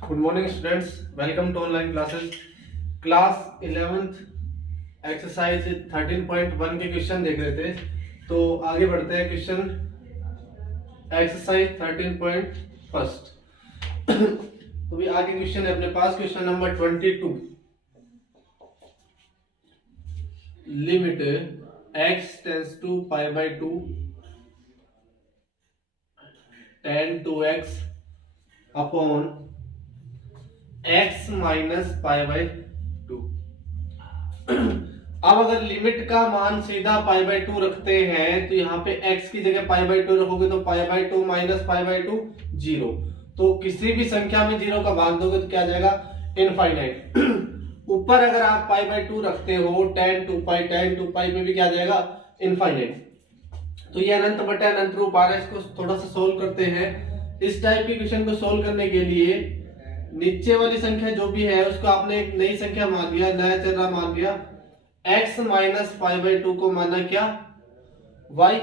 Good morning students, welcome to online classes. Class 11th exercise 13.1 के question देख रहे थे, तो आगे बढ़ते हैं। क्वेश्चन एक्सरसाइज 13.1 तो भी आगे क्वेश्चन है अपने पास। Question number 22, limit x tends to pi by 2 tan 2x upon x minus pi by 2। अब अगर लिमिट का मान सीधा पाई बाई 2 रखते हैं तो यहाँ पे x की जगह पाई बाई 2 रखोगे तो पाई by 2 minus pi by 2 zero. तो किसी भी संख्या में जीरो का भाग दोगे तो क्या आ जाएगा? इनफाइनाइट। ऊपर अगर आप पाई बाई 2 रखते हो tan 2 पाई में भी क्या आ जाएगा? इनफाइनाइट। तो ये अनंत बटे अनंत रूप आ रहा है। इसको थोड़ा सा सोल्व करते हैं। इस टाइप के क्वेश्चन को सोल्व करने के लिए नीचे वाली संख्या जो भी है उसको आपने एक नई संख्या मान लिया, नया चर मान लिया। x माइनस पाई बाई 2 को माना क्या? y।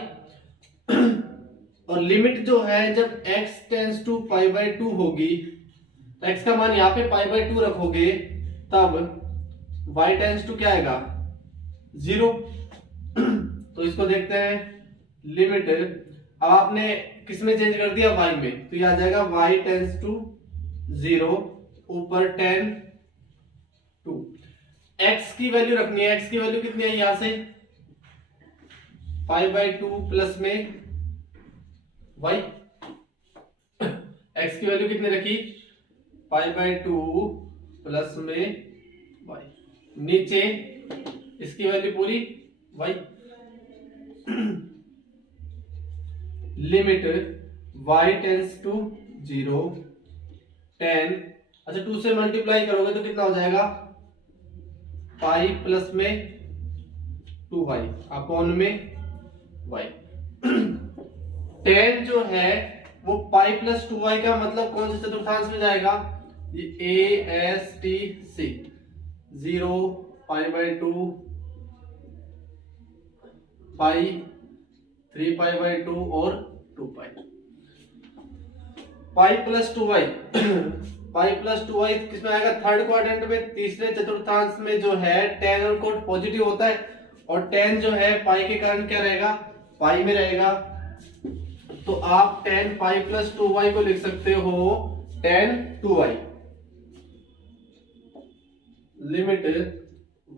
और लिमिट जो है जब x tends to pi by 2 होगी तो x का मान यहाँ पे पाई बाई 2 रखोगे तब y टेंस टू क्या आएगा? 0। तो इसको देखते हैं। लिमिट अब आपने किस में चेंज कर दिया? y में, तो यह आ जाएगा y टेंस टू 0 ऊपर tan 2। x की वैल्यू रखनी है। x की वैल्यू कितनी है यहां से? पाई बाई 2 प्लस में y। x की वैल्यू कितनी रखी? पाई बाई 2 प्लस में y। नीचे इसकी वैल्यू पूरी y। Limit y tends to 0 tan, अच्छा 2 से मल्टीप्लाई करोगे तो कितना हो जाएगा? पाई प्लस में 2y अपॉन में y। tan जो है वो पाई प्लस 2y का मतलब कौन से चतुर्थांश में जाएगा? ये ASTC 0 pi by 2 pi 3 pi by 2 और 2 पाई। Pi plus 2y pi plus 2y किसमें आएगा? थर्ड क्वाड्रेंट में, तीसरे चतुर्थांश में जो है tan और कोट पॉजिटिव होता है और tan जो है पाई के कारण क्या रहेगा? पाई में रहेगा। तो आप tan पाई प्लस 2y को लिख सकते हो tan 2y। Limit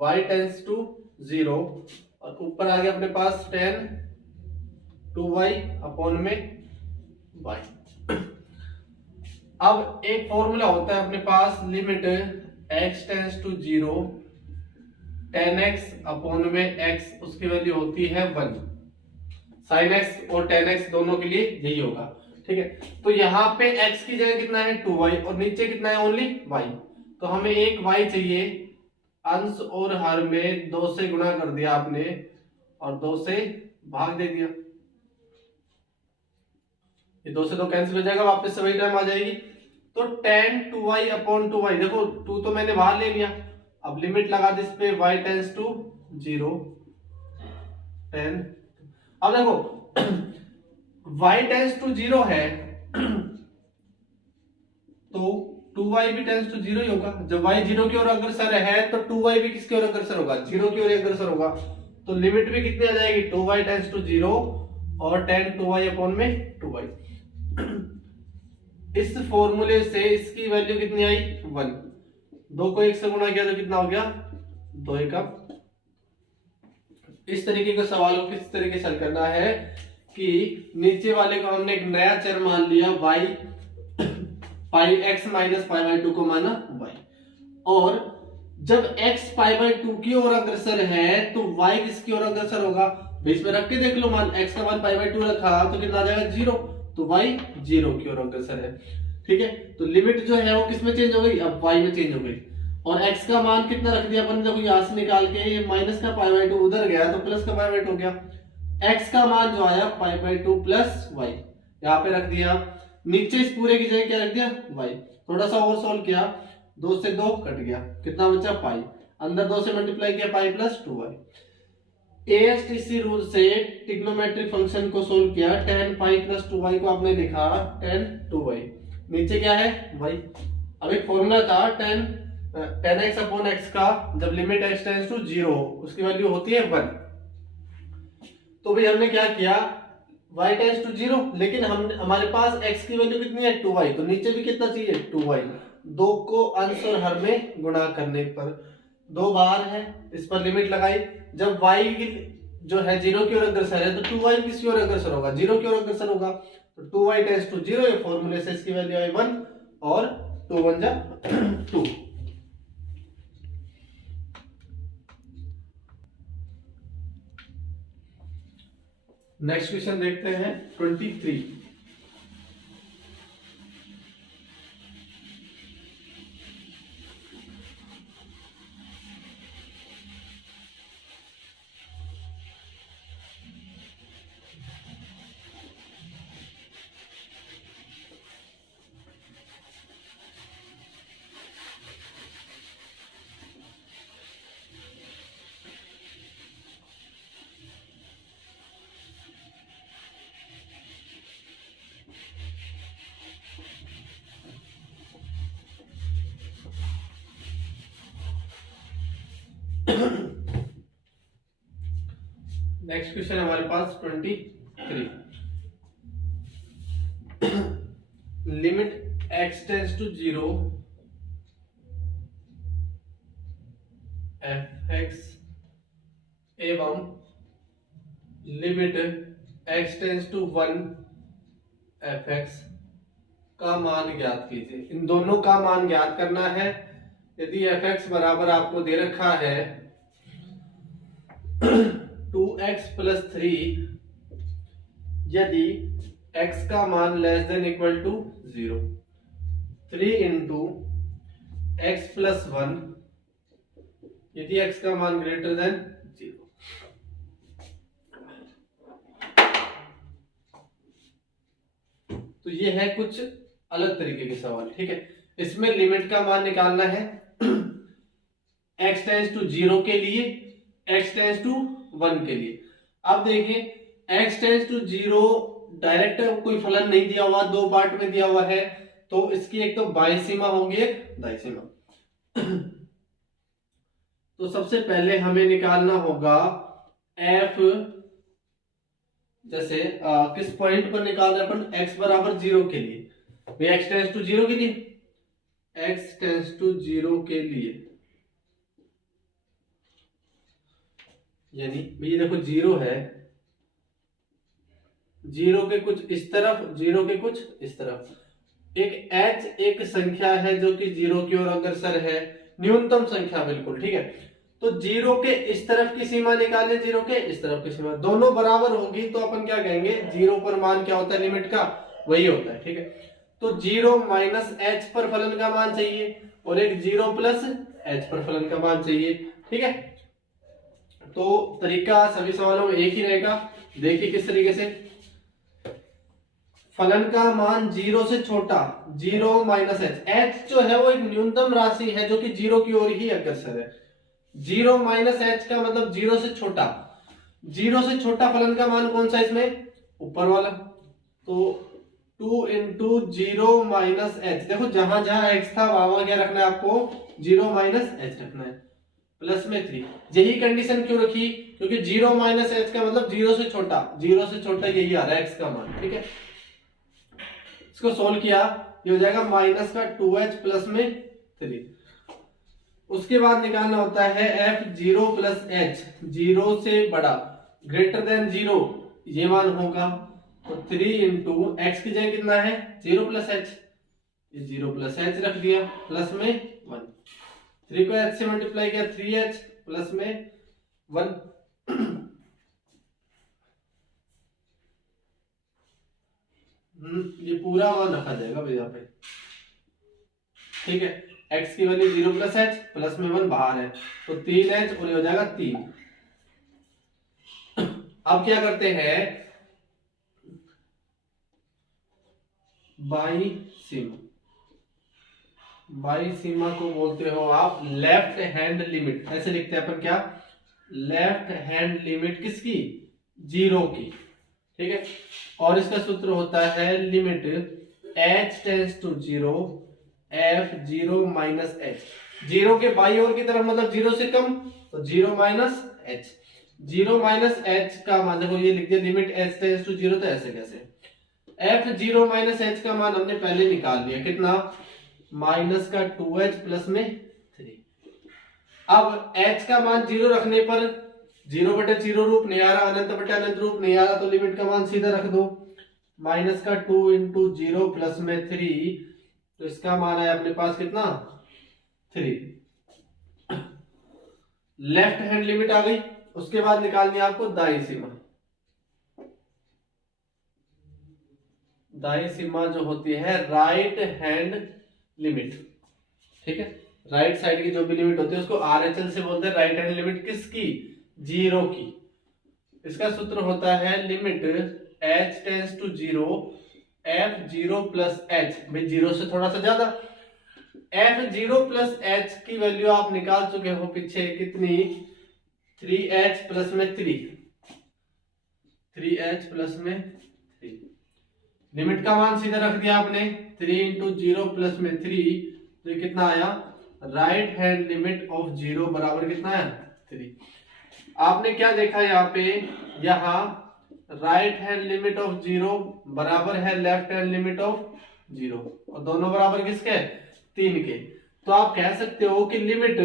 y tends to 0 और ऊपर आ गया अपने पास tan 2y अपॉन में y। अब एक फॉर्मूला होता है अपने पास, limit x tends to 0 tan x upon में x, उसकी वैल्यू होती है 1। sin x और tan x दोनों के लिए यही होगा, ठीक है। तो यहाँ पे x की जगह कितना है? 2y और नीचे कितना है? Only y। तो हमें एक y चाहिए। अंश और हर में 2 से गुणा कर दिया आपने और 2 से भाग दे दिया। ये 2 से 2 कैंसिल हो जाएगा, वापस से वही टर्म आ जाएगी। तो tan 2y अपॉन 2y, देखो 2 तो मैंने बाहर ले लिया। अब लिमिट लगा दी इस पे y टेंस टू 0 tan। अब देखो y टेंस टू 0 है तो 2y भी टेंस टू 0 ही होगा। जब y 0 की ओर अग्रसर है तो 2y भी किसकी ओर अग्रसर होगा? 0 की ओर अग्रसर होगा। तो लिमिट भी कितनी आ जाएगी? 2y टेंस टू 0 और tan 2y अपॉन में 2y। इस फॉर्मूले से इसकी वैल्यू कितनी आई? 1। 2 को 1 से गुणा किया तो कितना हो गया? 2 का। इस तरीके के सवाल को किस तरीके से हल करना है कि नीचे वाले को हमने एक नया चर मान लिया y, pi x minus pi by 2 को माना y। और जब x पाई बाई 2 की ओर अग्रसर है तो y किसकी ओर अग्रसर होगा? बीच में रख के देख लो मान। x का मान पाई बाई 2 रखा तो कितना आ जाएगा? 0। तो y 0 की ओर अग्रसर है, ठीक है। तो लिमिट जो है वो किस में चेंज हो गई? अब y में चेंज हो गई। और x का मान कितना रख दिया अपन? देखो यहां से निकाल के ये माइनस का पाई बाई 2 उधर गया तो प्लस का पाई बाई 2 हो गया। x का मान जो आया पाई बाई 2 प्लस y यहाँ पे रख दिया। नीचे इस पूरे की जगह क्या रख दिया? y। थोड़ा सा और सोल्व किया, 2 से 2 कट गया, कितना बचा? पाई। अंदर 2 से मल्टीप्लाई किया, pi plus 2y। ASTC rule से ट्रिग्नोमेट्रिक फंक्शन को सोल्व किया। tan पाई प्लस 2y को आपने लिखा tan 2y। नीचे क्या है? y। अब एक फॉर्मूला था टेन एक्स अपॉन एक्स का, जब लिमिट एक्स टेंड्स टू 0 उसकी वैल्यू होती है 1। तो भाई हमने क्या किया, y टेंड्स टू 0, लेकिन हम हमारे पास x की वैल्यू कितनी है 2y, तो नीचे भी कितना चाहिए 2y। दो को अंश और हर में गुणा करने पर, दो बाहर है, इस पर लिमिट लगाई। जब y की जो है 0 की ओर अग्रसर है तो 2y किसकी ओर अग्रसर होगा, 0 की ओर अग्रसर होगा, तो 2y टेंड्स टू 0, ये फॉर्मूले से इसकी वैल्यू आई 1 और 2 1 जा 2। नेक्स्ट क्वेश्चन देखते हैं 23। नेक्स्ट क्वेश्चन हमारे पास 23। Limit x tends to 0 fx एवं limit x tends to 1 fx का मान ज्ञात कीजिए। इन दोनों का मान ज्ञात करना है। यदि fx बराबर आपको दे रखा है 2x प्लस 3, यदि x का मान less than equal to 0, 3 into x plus 1, यदि x का मान ग्रेटर देन 0। तो ये है कुछ अलग तरीके के सवाल, ठीक है। इसमें लिमिट का मान निकालना है x टेंड्स टू 0 के लिए, x टेंड्स टू 1 के लिए। अब देखिए x टेंड्स टू 0 डायरेक्ट कोई फलन नहीं दिया हुआ, दो पार्ट में दिया हुआ है, तो इसकी एक तो बाईं सीमा होगी, एक दाईं सीमा। तो सबसे पहले हमें निकालना होगा f, जैसे किस पॉइंट पर निकाल रहे अपन, x बराबर 0 के लिए, x टेंड्स टू 0 के लिए, x टेंड्स टू 0 के लिए, यानी ये देखो 0 है, 0 के कुछ इस तरफ, 0 के कुछ इस तरफ, एक h एक संख्या है जो कि 0 की ओर अग्रसर है, न्यूनतम संख्या बिल्कुल, ठीक है। तो 0 के इस तरफ की सीमा निकाले, 0 के इस तरफ की सीमा, दोनों बराबर होगी तो अपन क्या कहेंगे, 0 पर मान क्या होता है लिमिट का, वही होता है, ठीक है। तो 0 माइनस h पर फलन का मान चाहिए और एक 0 प्लस h पर फलन का मान चाहिए, ठीक है। तो तरीका सभी सवालों में एक ही रहेगा। देखिए किस तरीके से, फलन का मान 0 से छोटा, 0 माइनस h जो है वो एक न्यूनतम राशि है जो कि 0 की ओर ही अग्रसर है। 0 माइनस h का मतलब 0 से छोटा, 0 से छोटा फलन का मान कौन सा इसमें, ऊपर वाला। तो 2 इंटू 0 माइनस h, देखो जहां जहां x था वहां क्या रखना है आपको, 0 माइनस h रखना है, प्लस में 3। यही कंडीशन क्यों रखी, क्योंकि 0 माइनस h का मतलब 0 से छोटा, 0 से छोटा यही आ रहा है x का मान, ठीक है। इसको सोल्व किया, ये हो जाएगा माइनस का 2h प्लस में 3। उसके बाद निकालना होता है f 0 प्लस h, 0 से बड़ा, ग्रेटर देन 0, ये मान होगा। तो 3 इंटू एक्स की जगह कितना है 0 प्लस h, ये 0 प्लस h रख दिया, प्लस में 1, 3 को h से मल्टीप्लाई किया 3h प्लस में 1। ये पूरा मान रखा जाएगा भैया पे, ठीक है। x की वैल्यू 0 प्लस h, प्लस में 1 बाहर है, तो 3h और ये हो जाएगा 3। अब क्या करते हैं, बाई सीमा, बाई सीमा को बोलते हो आप लेफ्ट हैंड लिमिट, ऐसे लिखते हैं अपन, क्या, लेफ्ट हैंड लिमिट किसकी, 0 की, ठीक है। और इसका सूत्र होता है limit h tends to 0 f zero minus h, zero के बाई ओर की तरफ मतलब जीरो से कम, तो zero minus h, zero minus h का मान देखो ये लिख दिया limit h tends to zero, तो ऐसे कैसे, एफ जीरो माइनस एच का मान हमने पहले निकाल लिया, कितना, माइनस का 2h प्लस में 3। अब h का मान जीरो रखने पर जीरो बटे जीरो रूप नहीं आ रहा, अनंत बटे अनंत रूप नहीं आ रहा, तो लिमिट का मान सीधा रख दो, माइनस का 2 इंटू जीरो प्लस में 3, तो इसका मान है अपने पास कितना 3। लेफ्ट हैंड लिमिट आ गई। उसके बाद निकालनी है आपको दाई सीमा। दाई सीमा जो होती है राइट हैंड लिमिट, ठीक है, राइट साइड की जो भी लिमिट होती है उसको RHL से बोलते हैं राइट हैंड लिमिट, किसकी, जीरो की। इसका सूत्र होता है limit h tends to zero f zero plus h, भाई जीरो से थोड़ा सा ज्यादा, f जीरो प्लस h की वैल्यू आप निकाल चुके हो पीछे, कितनी, 3h प्लस में 3, 3h प्लस में 3। लिमिट का मान सीधा रख दिया आपने, 3 इंटू जीरो प्लस में 3, तो ये कितना आया, right hand limit of zero बराबर कितना है 3। आपने क्या देखा यहाँ पे, यहाँ right hand limit of zero बराबर है left hand limit of zero, और दोनों बराबर किसके, 3 के। तो आप कह सकते हो कि limit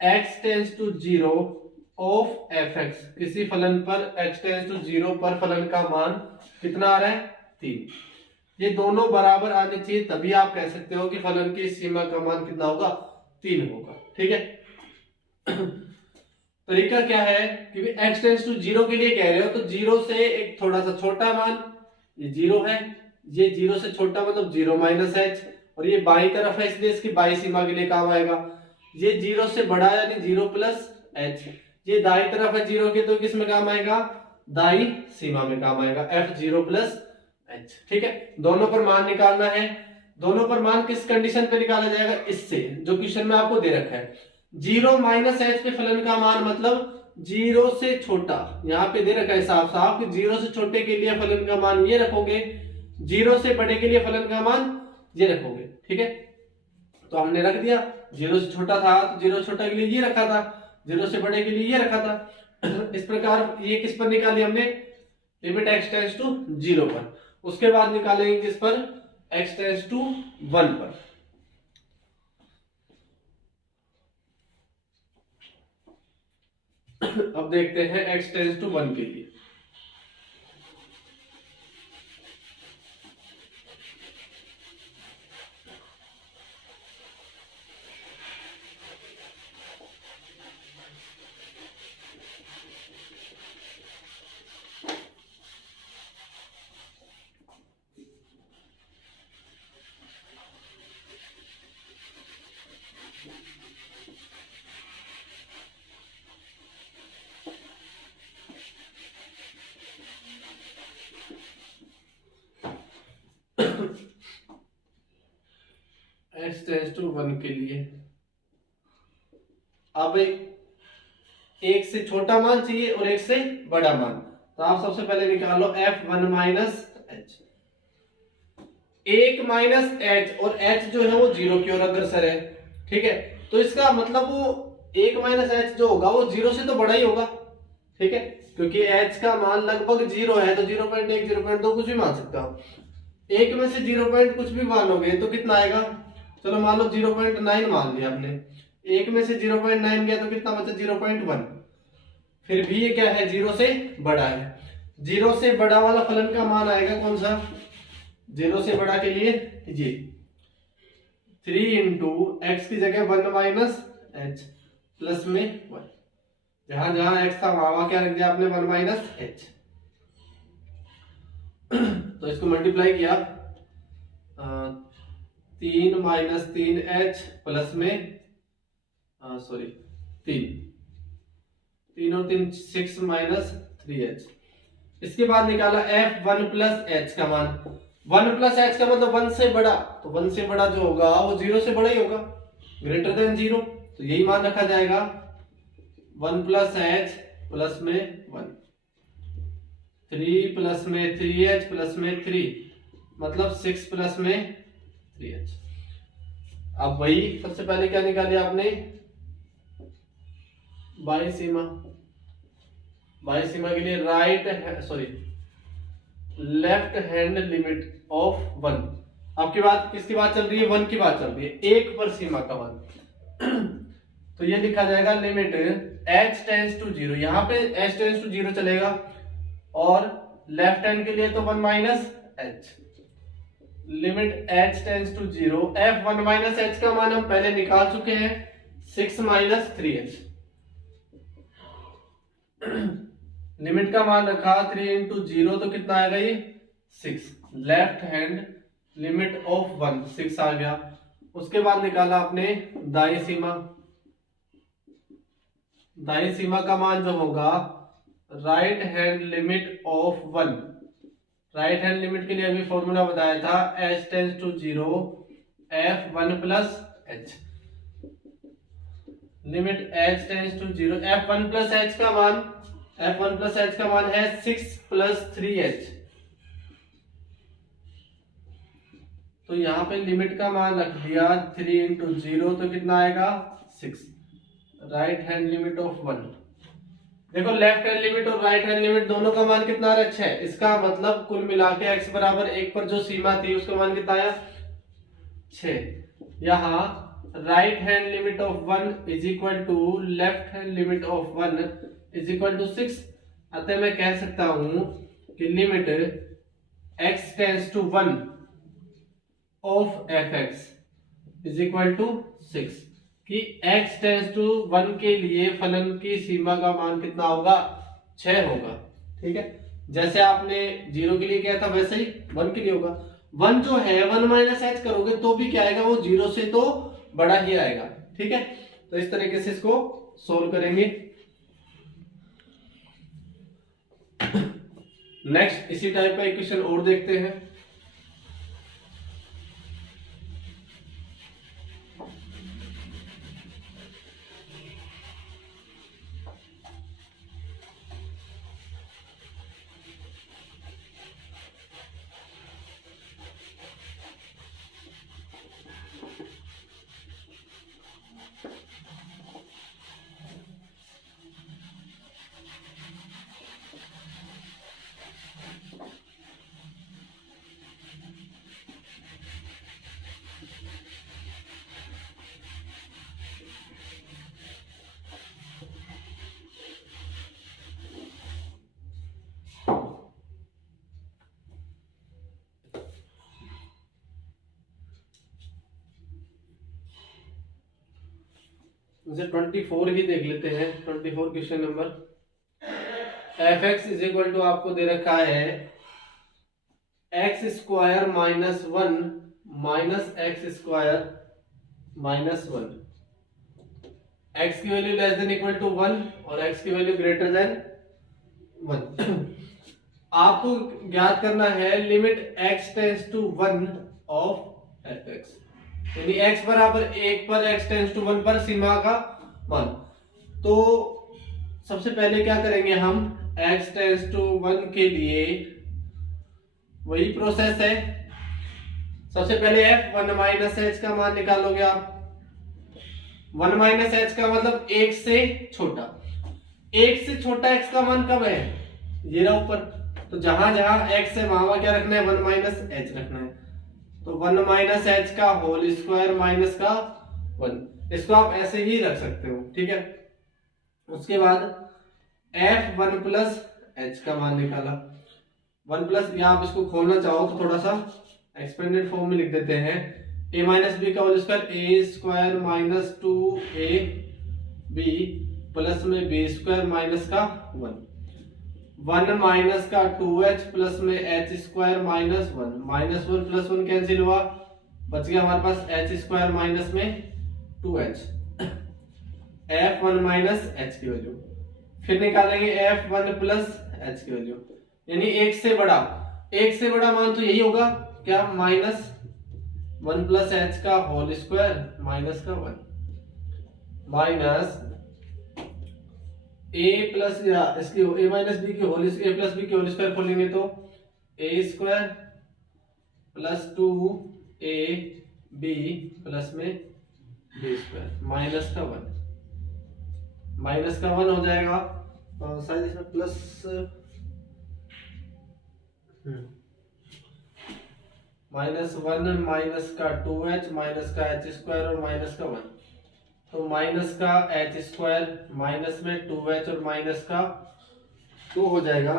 x tends to zero of fx, किसी फलन पर x टेंड्स टू जीरो पर फलन का मान कितना आ रहा है 3। ये दोनों बराबर आने चाहिए, तभी आप कह सकते हो कि फलन की सीमा का मान कितना होगा, 3 होगा, ठीक है। तरीका क्या है कि x टेंड्स टू जीरो के लिए कह रहे हो, तो जीरो से एक थोड़ा सा छोटा मान, ये जीरो है, ये जीरो से छोटा मतलब जीरो माइनस एच, और ये बाई तरफ है इसलिए इसकी बाई सीमा के लिए काम आएगा। ये जीरो से बड़ा यानी जीरो प्लस एच, ये दाई तरफ है जीरो के, तो किस में काम आएगा, दाई सीमा में काम आएगा, एफ जीरो प्लस एच, ठीक है। दोनों पर मान निकालना है। दोनों पर मान किस कंडीशन पे निकाला जाएगा, इससे जो क्वेश्चन में आपको दे रखा है, जीरो माइनस एच पे फलन का मान मतलब जीरो से छोटा, यहाँ पे दे रखा है साफ साफ कि जीरो से छोटे के लिए फलन का मान ये रखोगे, जीरो से बड़े के लिए फलन का मान ये रखोगे, ठीक है। तो हमने रख दिया, जीरो से छोटा था तो जीरो छोटा के लिए ये रखा था, जीरो से बड़े के लिए ये रखा था। इस प्रकार ये किस पर निकाली हमने, limit x tends to zero पर। उसके बाद निकालेंगे किस पर, x टेंड्स टू 1 पर। अब देखते हैं x टेंड्स टू 1 के लिए। x टेंड्स टू 1 के लिए अब एक से छोटा मान चाहिए और एक से बड़ा मान, तो आप सबसे पहले निकालो f1 minus H. 1 minus H और h जो है वो जीरो की ओर अग्रसर है, ठीक है। तो इसका मतलब वो 1 माइनस एच जो होगा वो जीरो से तो बड़ा ही होगा, ठीक है, क्योंकि h का मान लगभग जीरो है, तो 0.1 0.2 कुछ भी मान सकता हूं। एक में से 0. कुछ भी मानोगे तो कितना आएगा, चलो मान लो 0.9 मान लिया आपने, एक में से 0.9 गया तो कितना बचा 0.1। फिर भी ये क्या है, जीरो से बड़ा है। जीरो से बड़ा वाला फलन का मान आएगा कौन सा, जीरो से बड़ा के लिए ये 3 इंटू एक्स की जगह 1 माइनस एच प्लस में 1, जहां जहां एक्स था वहां क्या रख दिया आपने 1 माइनस एच। तो इसको मल्टीप्लाई किया, 3 माइनस 3h प्लस में सॉरी 3 और 3 6 माइनस 3h। इसके बाद निकाला f1 प्लस h का मान, 1 प्लस h का मतलब 1 से बड़ा, तो 1 से बड़ा जो होगा वो जीरो से बड़ा ही होगा, ग्रेटर देन जीरो, तो यही मान रखा जाएगा 1 प्लस h प्लस में 1, 3 प्लस में 3h प्लस में 3 मतलब 6 प्लस में 3h। अब वही सबसे पहले क्या निकाली आपने, बाई सीमा। बाई सीमा के लिए लेफ्ट हैंड लिमिट ऑफ 1। आपकी बात किसकी बात चल रही है, 1 की बात चल रही है, 1 पर सीमा का 1। तो ये लिखा जाएगा लिमिट h टेंड्स टू 0, यहाँ पे h टेंड्स टू 0 चलेगा, और लेफ्ट हैंड के लिए तो 1 minus h। Limit h tends to 0, f 1 minus h का मान हम पहले निकाल चुके हैं, 6 माइनस 3h। लिमिट का मान रखा 3 इंटू 0, तो कितना आएगा ये 6। लेफ्ट हैंड लिमिट ऑफ 1 6 आ गया। उसके बाद निकाला आपने दाई सीमा। दाई सीमा का मान जो होगा right hand limit of 1। Right hand limit के लिए अभी फॉर्मूला बताया था, h tends to 0 f 1 plus h। Limit h tends to 0 f 1 plus h का मान, f1 प्लस h का मान है 6 प्लस 3h। तो यहाँ पे लिमिट का मान रख दिया 3 इंटू 0, तो कितना आएगा 6। Right hand limit of 1। देखो लेफ्ट हैंड लिमिट और राइट हैंड लिमिट दोनों का मान कितना आ रहा है 6। इसका मतलब कुल मिला के x बराबर 1 पर जो सीमा थी उसका मान कितना आया 6। यहाँ right hand limit of 1 is equal to left hand limit of 1 is equal to 6। अतः मैं कह सकता हूं कि limit x tends to 1 of fx is equal to 6, कि x टेंड्स टू 1 के लिए फलन की सीमा का मान कितना होगा 6 होगा। ठीक है, जैसे आपने 0 के लिए किया था वैसे ही 1 के लिए होगा। 1 जो है 1 माइनस h करोगे तो भी क्या आएगा, वो 0 से तो बड़ा ही आएगा। ठीक है, तो इस तरीके से इसको सोल्व करेंगे। नेक्स्ट इसी टाइप का इक्वेशन और देखते हैं। जैसे 24 ही देख लेते हैं। 24 question number, fx is equal to आपको दे रखा है x square minus 1 minus x square minus 1। x की वैल्यू लेस देन इक्वल टू 1 और x की वैल्यू ग्रेटर देन 1। आपको ज्ञात करना है limit x tends to 1 of fx, यानी x बराबर 1 पर x टेंड्स टू 1 पर सीमा का मान। तो सबसे पहले क्या करेंगे हम, x टेंड्स टू 1 के लिए वही प्रोसेस है। सबसे पहले f 1 माइनस h का मान निकालोगे आप। 1 माइनस h का मतलब 1 से छोटा। 1 से छोटा x का मान कब है, ये रहा ऊपर। तो जहां जहां x है वहां क्या रखना है, 1 माइनस h रखना है। तो 1 माइनस h का होल स्क्वायर माइनस का 1, इसको आप ऐसे ही रख सकते हो। ठीक है, उसके बाद f 1 प्लस h का मान निकाला। 1 प्लस, या आप इसको खोलना चाहो तो थोड़ा सा एक्सपेंडेड फॉर्म में लिख देते हैं, a माइनस बी का होल स्क्वायर, ए स्क्वायर माइनस 2ab प्लस में b स्क्वायर माइनस का 1। 1 माइनस का 2h प्लस में h square minus 1, minus 1 plus 1 cancel हुआ, बच गया हमारे पास h स्क्वायर माइनस में 2h। f1 माइनस h की वैल्यू फिर निकालेंगे f1 प्लस h की वैल्यू, यानी 1 से बड़ा मान तो यही होगा क्या, माइनस 1 प्लस h का होल स्क्वायर माइनस का 1 माइनस a प्लस, या इसकी a माइनस बी की होल, a प्लस बी की होल स्क्वायर खोलेंगे तो a square plus 2a B plus में बी स्क्वायर माइनस का 1, माइनस का 1 हो जाएगा, शायद इसमें प्लस -1 माइनस का 2h माइनस का h स्क्वायर और माइनस का 1, तो माइनस का h स्क्वायर माइनस में 2h और माइनस का 2 हो जाएगा।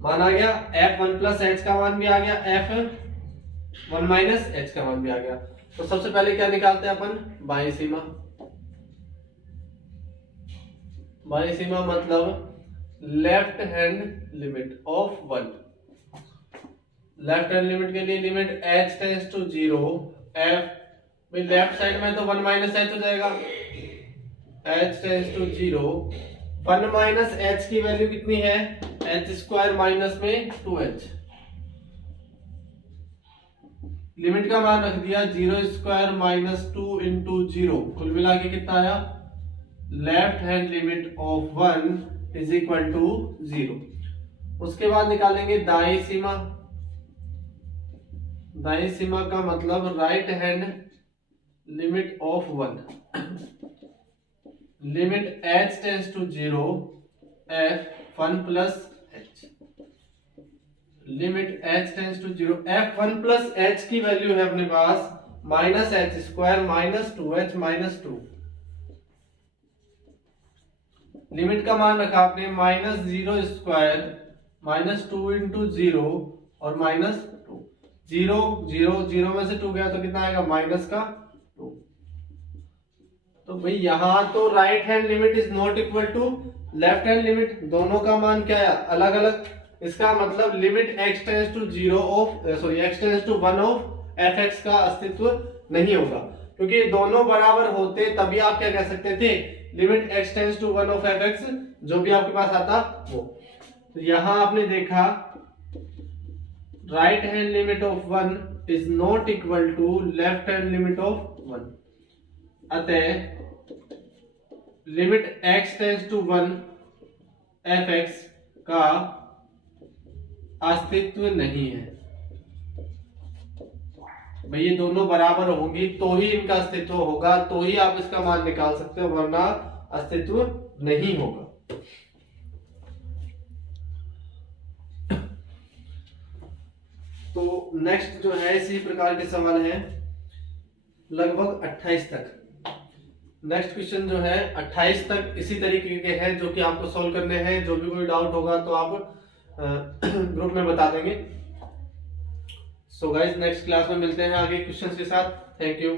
मान आ गया, f1 प्लस h का मान भी आ गया, f1 माइनस h का मान भी आ गया। तो सबसे पहले क्या निकालते हैं अपन, बाई सीमा। बाई सीमा मतलब left hand limit of 1। Left hand limit के लिए limit h tends to 0 f, भाई लेफ्ट साइड में तो 1 माइनस h हो जाएगा, h tends to 0, 1 minus h की वैल्यू कितनी है, h स्क्वायर माइनस में 2h, लिमिट का मान रख दिया 0 स्क्वायर माइनस 2 इंटू 0, कुल मिला के कितना आया, left hand limit of 1 is equal to 0। उसके बाद निकालेंगे दाई सीमा। दाई सीमा का मतलब right hand limit of 1, limit h tends to 0 f1 plus h, limit h tends to 0 f1 plus h की वैल्यू है अपने पास minus h square minus 2h minus 2, limit का मान रखा आपने माइनस 0 स्क्वायर माइनस 2 इंटू 0 और माइनस 2, 0 0 0 में से 2 गया तो कितना आएगा, माइनस का 2। तो भाई यहां तो right hand limit is not equal to left hand limit, दोनों का मान क्या है, अलग अलग। इसका मतलब limit x tends to 0 of x tends to 1 of fx का अस्तित्व नहीं होगा, क्योंकि दोनों बराबर होते तभी आप क्या कह सकते थे, limit x tends to 1 of fx, जो भी आपके पास आता वो। तो यहां आपने देखा right hand limit of 1 is not equal to left hand limit of 1, अतः limit x tends to 1 fx का अस्तित्व नहीं है। भाई ये दोनों बराबर होंगी तो ही इनका अस्तित्व होगा, तो ही आप इसका मान निकाल सकते हो, वरना अस्तित्व नहीं होगा। तो नेक्स्ट जो है इसी प्रकार के सवाल है लगभग 28 तक। नेक्स्ट क्वेश्चन जो है 28 तक इसी तरीके के हैं जो कि आपको सॉल्व करने हैं। जो भी कोई डाउट होगा तो आप ग्रुप में बता देंगे। सो गाइस नेक्स्ट क्लास में मिलते हैं आगे क्वेश्चंस के साथ। Thank you.